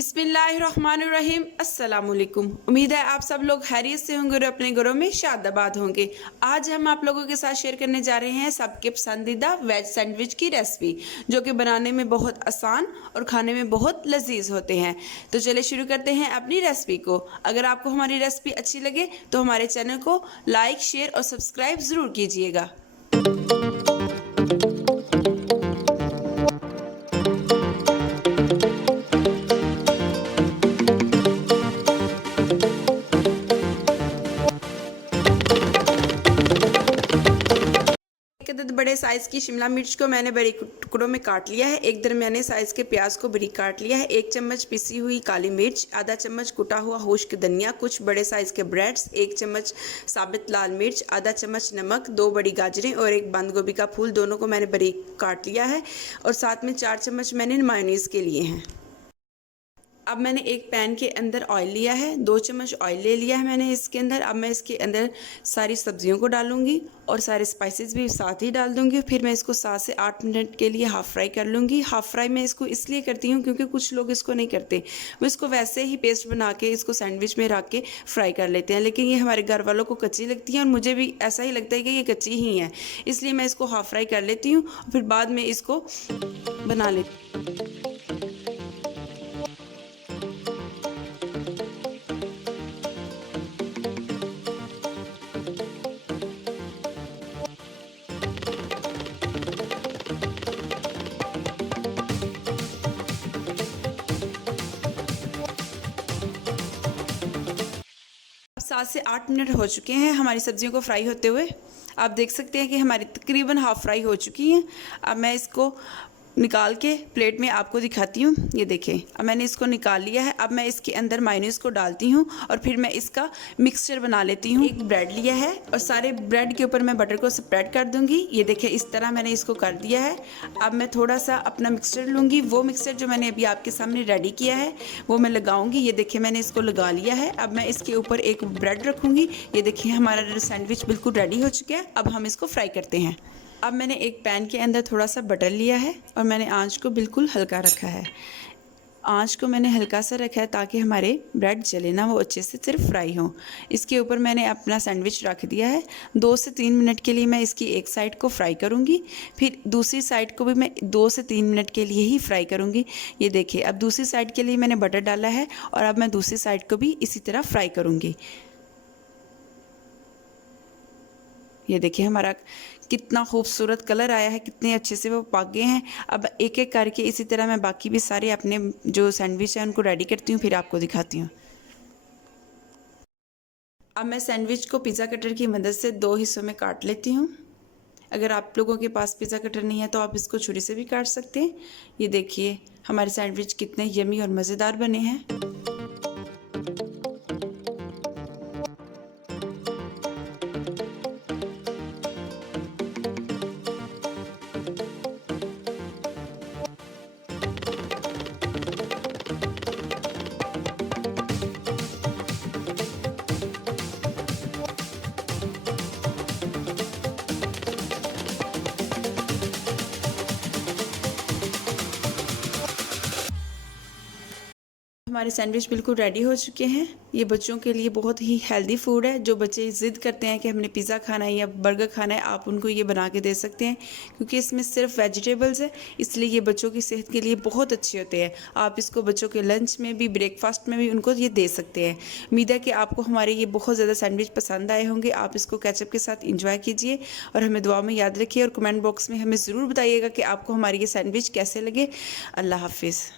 बिस्मिल्लाहिर्रहमानिर्रहीम। अस्सलाम वालेकुम। उम्मीद है आप सब लोग खैरियत से होंगे और अपने घरों में शादाबाद होंगे। आज हम आप लोगों के साथ शेयर करने जा रहे हैं सबके पसंदीदा वेज सैंडविच की रेसिपी, जो कि बनाने में बहुत आसान और खाने में बहुत लजीज होते हैं। तो चलिए शुरू करते हैं अपनी रेसिपी को। अगर आपको हमारी रेसिपी अच्छी लगे तो हमारे चैनल को लाइक, शेयर और सब्सक्राइब ज़रूर कीजिएगा। बड़े साइज़ की शिमला मिर्च को मैंने बड़े टुकड़ों में काट लिया है। एक दरमियाने साइज़ के प्याज को बारीक काट लिया है। 1 चम्मच पिसी हुई काली मिर्च, आधा चम्मच कुटा हुआ खुश्क धनिया, कुछ बड़े साइज़ के ब्रेड्स, 1 चम्मच साबित लाल मिर्च, आधा चम्मच नमक, 2 बड़ी गाजरें और 1 बंद गोभी का फूल, दोनों को मैंने बारीक काट लिया है। और साथ में 4 चम्मच मैंने मायोनीज़ के लिए हैं। अब मैंने एक पैन के अंदर ऑयल लिया है, 2 चम्मच ऑयल ले लिया है मैंने इसके अंदर। अब मैं इसके अंदर सारी सब्जियों को डालूंगी और सारे स्पाइसेस भी साथ ही डाल दूंगी। फिर मैं इसको 7 से 8 मिनट के लिए हाफ़ फ्राई कर लूँगी। हाफ़ फ्राई मैं इसको इसलिए करती हूँ क्योंकि कुछ लोग इसको नहीं करते, वो इसको वैसे ही पेस्ट बना के इसको सैंडविच में रख के फ्राई कर लेते हैं, लेकिन ये हमारे घर वालों को कच्ची लगती है और मुझे भी ऐसा ही लगता है कि ये कच्ची ही है, इसलिए मैं इसको हाफ़ फ्राई कर लेती हूँ और फिर बाद में इसको बना लेती हूँ। 7 से 8 मिनट हो चुके हैं हमारी सब्जियों को फ्राई होते हुए। आप देख सकते हैं कि हमारी तकरीबन हाफ़ फ्राई हो चुकी हैं। अब मैं इसको निकाल के प्लेट में आपको दिखाती हूँ। ये देखें, अब मैंने इसको निकाल लिया है। अब मैं इसके अंदर मायोनीज़ को डालती हूँ और फिर मैं इसका मिक्सचर बना लेती हूँ। एक ब्रेड लिया है और सारे ब्रेड के ऊपर मैं बटर को स्प्रेड कर दूँगी। ये देखें, इस तरह मैंने इसको कर दिया है। अब मैं थोड़ा सा अपना मिक्सचर लूँगी, वो मिक्सचर जो मैंने अभी आपके सामने रेडी किया है वो मैं लगाऊँगी। ये देखिए, मैंने इसको लगा लिया है। अब मैं इसके ऊपर एक ब्रेड रखूँगी। ये देखिए, हमारा सैंडविच बिल्कुल रेडी हो चुका है। अब हम इसको फ्राई करते हैं। अब मैंने एक पैन के अंदर थोड़ा सा बटर लिया है और मैंने आंच को बिल्कुल हल्का रखा है। आंच को मैंने हल्का सा रखा है ताकि हमारे ब्रेड जले ना, वो अच्छे से सिर्फ फ्राई हो। इसके ऊपर मैंने अपना सैंडविच रख दिया है। 2 से 3 मिनट के लिए मैं इसकी एक साइड को फ्राई करूँगी, फिर दूसरी साइड को भी मैं 2 से 3 मिनट के लिए ही फ्राई करूँगी। ये देखिए, अब दूसरी साइड के लिए मैंने बटर डाला है और अब मैं दूसरी साइड को भी इसी तरह फ्राई करूँगी। ये देखिए, हमारा कितना खूबसूरत कलर आया है, कितने अच्छे से वो पक गए हैं। अब एक एक करके इसी तरह मैं बाकी भी सारे अपने जो सैंडविच है उनको रेडी करती हूँ, फिर आपको दिखाती हूँ। अब मैं सैंडविच को पिज़्ज़ा कटर की मदद से 2 हिस्सों में काट लेती हूँ। अगर आप लोगों के पास पिज़्ज़ा कटर नहीं है तो आप इसको छुरी से भी काट सकते हैं। ये देखिए, हमारे सैंडविच कितने यमी और मज़ेदार बने हैं। हमारे सैंडविच बिल्कुल रेडी हो चुके हैं। ये बच्चों के लिए बहुत ही हेल्दी फूड है। जो बच्चे ज़िद करते हैं कि हमने पिज़्ज़ा खाना है या बर्गर खाना है, आप उनको ये बना के दे सकते हैं, क्योंकि इसमें सिर्फ वेजिटेबल्स है, इसलिए ये बच्चों की सेहत के लिए बहुत अच्छे होते हैं। आप इसको बच्चों के लंच में भी, ब्रेकफास्ट में भी उनको ये दे सकते हैं। उम्मीद है कि आपको हमारे ये बहुत ज़्यादा सैंडविच पसंद आए होंगे। आप इसको केचप के साथ इंजॉय कीजिए और हमें दुआ में याद रखिए और कमेंट बॉक्स में हमें ज़रूर बताइएगा कि आपको हमारे ये सैंडविच कैसे लगे। अल्लाह हाफिज़।